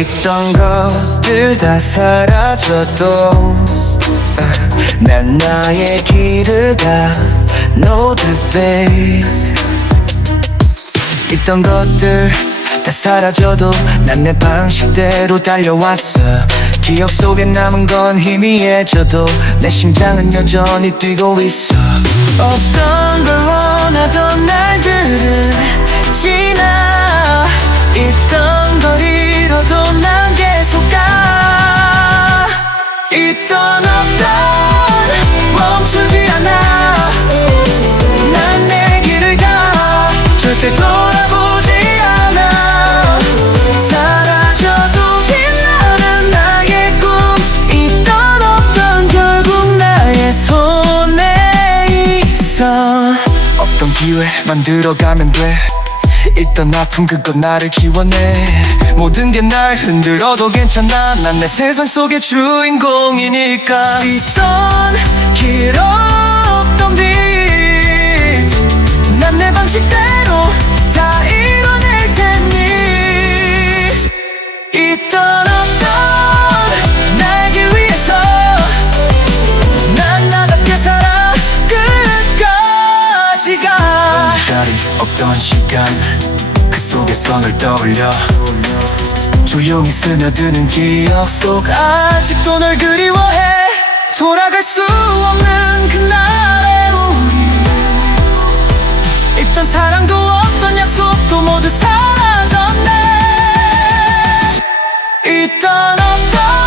있던 것들 다 사라져도 아, 난 나의 길을 가 No debate. 있던 것들 다 사라져도 난 내 방식대로 달려왔어. 기억 속에 남은 건 희미해져도 내 심장은 여전히 뛰고 있어. 없던 걸 원하던 날들은 지나 있던 기회 만들어가면 돼. 있던 아픔 그건 나를 키워내. 모든 게 날 흔들어도 괜찮아. 난 내 세상 속의 주인공이니까. 있던 길 없던 빛 난 내 방식대 없던 시간 그 속에서 널 떠올려 조용히 스며드는 기억 속 아직도 널 그리워해 돌아갈 수 없는 그날의 우리 있던 사랑도 없던 약속도 모두 사라졌네 있던 없던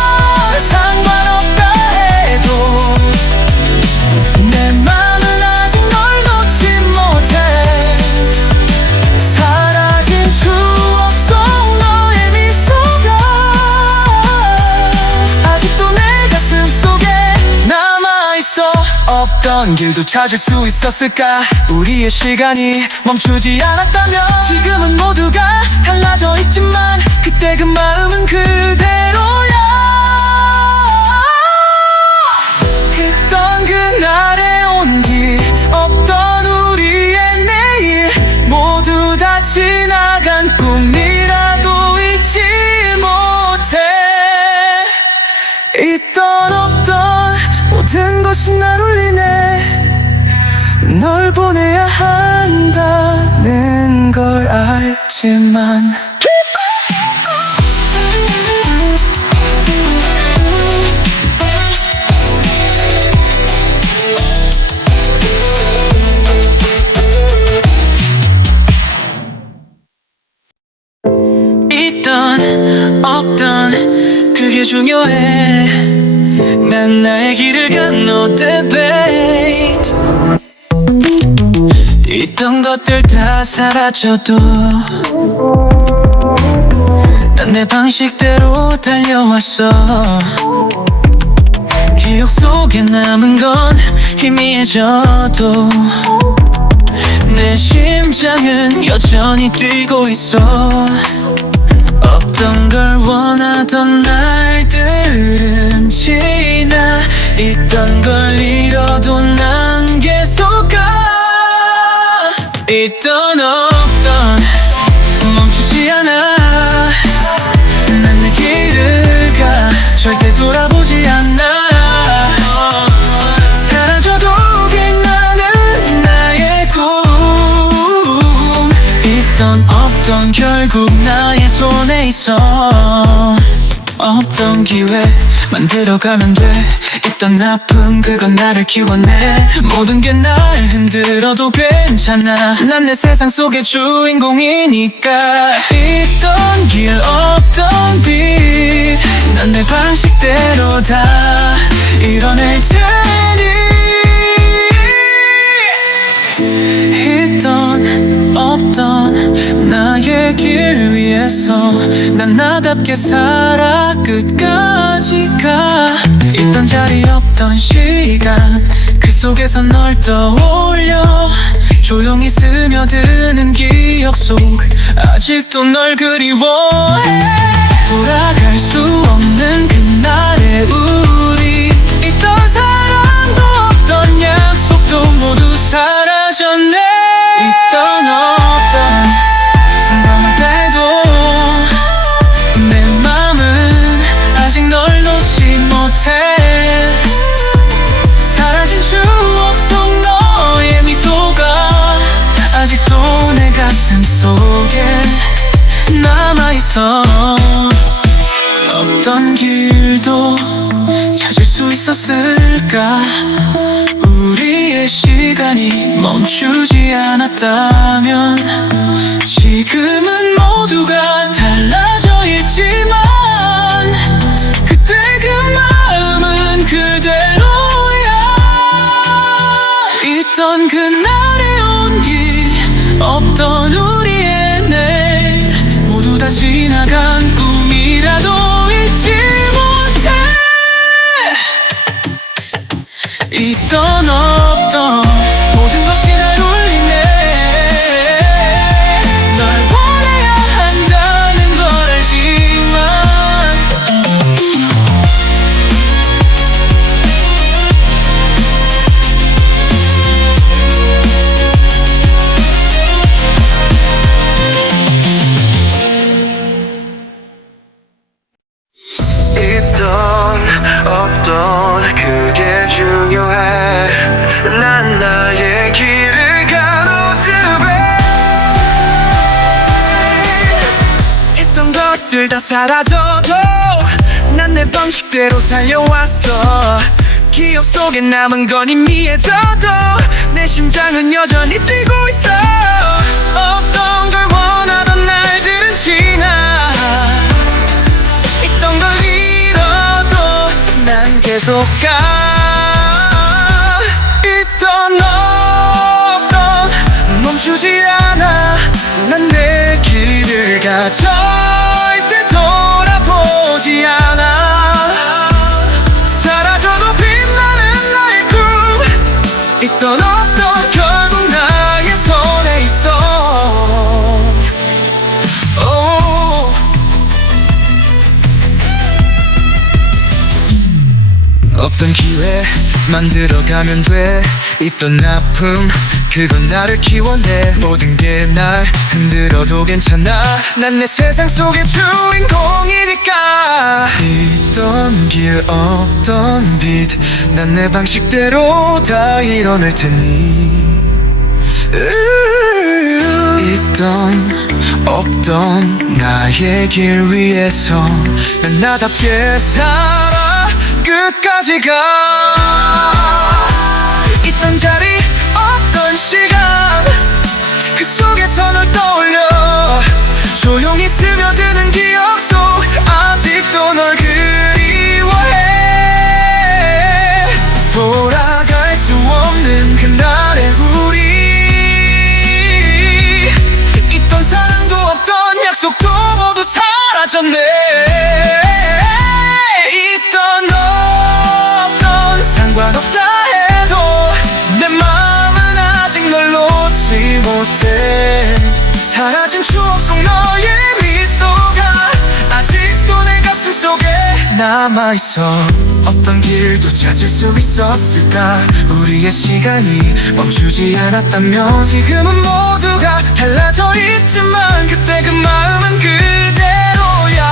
없던 길도 찾을 수 있었을까? 우리의 시간이 멈추지 않았다면 지금은 모두가 달라져 있지만 그때 그 마음은 그대로 알지만 있던 없던 그게 중요해. 난 나의 길을 간 no debate 있던 것들 다 사라져도 난 내 방식대로 달려왔어. 기억 속에 남은 건 희미해져도 내 심장은 여전히 뛰고 있어. 없던 걸 원하던 날들은 지나 있던 걸 잃어도 난 계속 가. 있던 없던 멈추지 않아 돌아보지 않아 사라져도 빛나는 나의 꿈. 있던 없던 결국 나의 손에 있어 없던 기회 만들어가면 돼. 있던 아픔 그건 나를 키워내. 모든 게 날 흔들어도 괜찮아. 난 내 세상 속의 주인공이니까. 있던 길 없던 빛 난 내 방식대로 다 이뤄낼 테니 있던 없던 나의 길 위해서 난 나답게 살아 끝까지 가. 있던 자리 없던 시간 그 속에서 널 떠올려. 조용히 스며드는 기억 속 아직도 널 그리워해. 돌아갈 수 없는 그날의 우 위해서 없던 길도 찾을 수 있었을까? 우리의 시간이 멈추지 않았다면 지금은 모두가 달라져 있지만 그때 그 마음은 그대로야. 있던 그날의 온기 없던 다 지나간 있던 것들 다 사라져도 난 내 방식대로 달려왔어. 기억 속에 남은 건 이미 해져도 내 심장은 여전히 뛰고 있어. 없던 걸 원하던 날들은 지나. 있던 걸 잃어도 난 계속 가 없던 기회 만들어가면 돼. 있던 아픔 그건 나를 키워내. 모든 게 날 흔들어도 괜찮아. 난 내 세상 속의 주인공이니까. 있던 길 없던 빛. 난 내 방식대로 다 이뤄낼 테니. 있던 없던 나의 길 위에서 난 나답게 살아 끝까지 가 있던 자리 없던 시간. 그 속에서 널 떠올려. 조용히 스며드는 기억 속 아직도 널 그리워해. 돌아갈 수 없는 그날의 우리. 있던 사랑도 없던 약속도 모두 사라졌네 남아있어. 어떤 길도 찾을 수 있었을까? 우리의 시간이 멈추지 않았다면 지금은 모두가 달라져 있지만 그때 그 마음은 그대로야.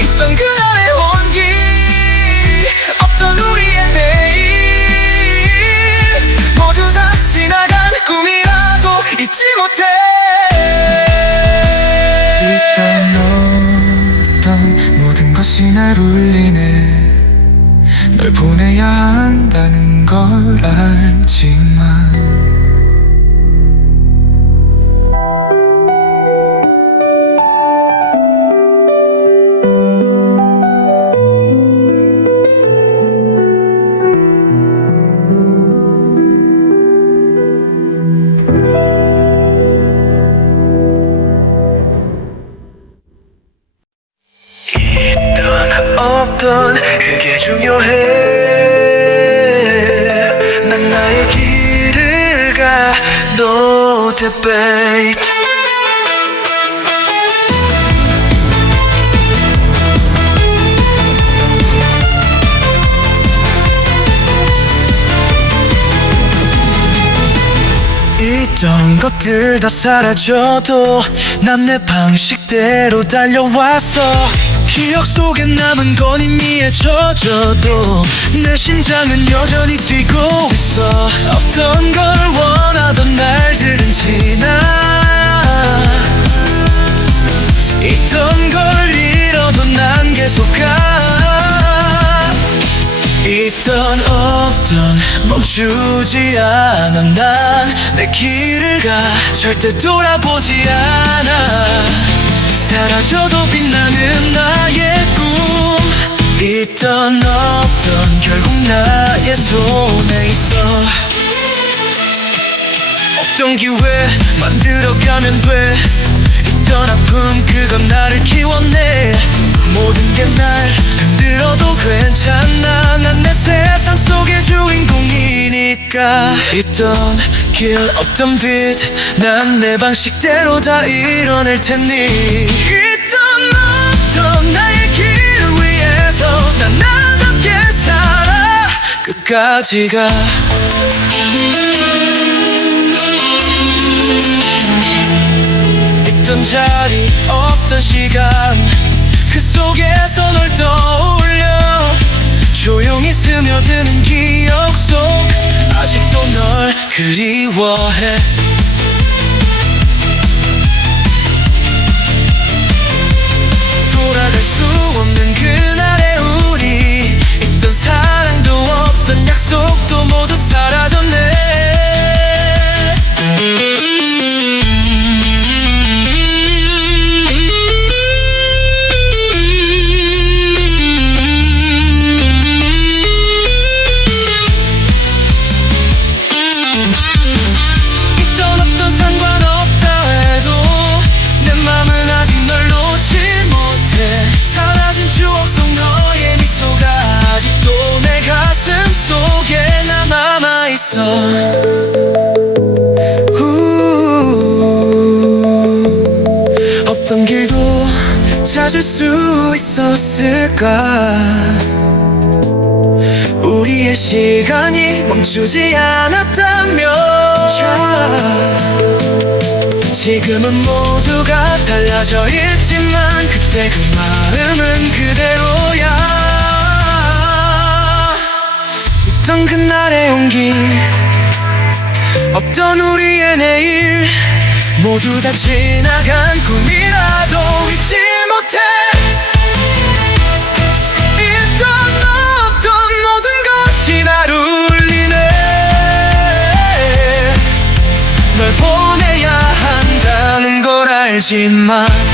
있던 그날의 온기 없던 우리의 내일. 모두 다 지나간 꿈이라도 잊지 못해 날 울리네. 널 보내야 한다는 걸 알지만 있던 것들 다 사라져도 난 내 방식대로 달려왔어. 기억 속에 남은 건 이미 잊혀져도 내 심장은 여전히 뛰고 있어. 없던 걸 원하던 날들은 지나 멈추지 않아. 난 내 길을 가. 절대 돌아보지 않아. 사라져도 빛나는 나의 꿈. 있던 없던 결국 나의 손에 있어. 없던 기회 만들어가면 돼. 있던 아픔 그건 나를 키웠네 모든 게 날 흔들어도 괜찮아. 난 내 세상 속의 주인공이니까. 있던 길 없던 빛 난 내 방식대로 다 이뤄낼 테니. 있던 없던 나의 길 위에서 난 나답게 살아. 끝까지 가 있던 자리 없던 시간 그 속에서 널 떠올려. 조용히 스며드는 기억 속 아직도 널 그리워해 있었을까? 우리의 시간이 멈추지 않았다면 지금은 모두가 달라져 있지만 그때 그 마음은 그대로야. 있던 그날의 온기 없던 우리의 내일 모두 다 지나간 꿈 알지만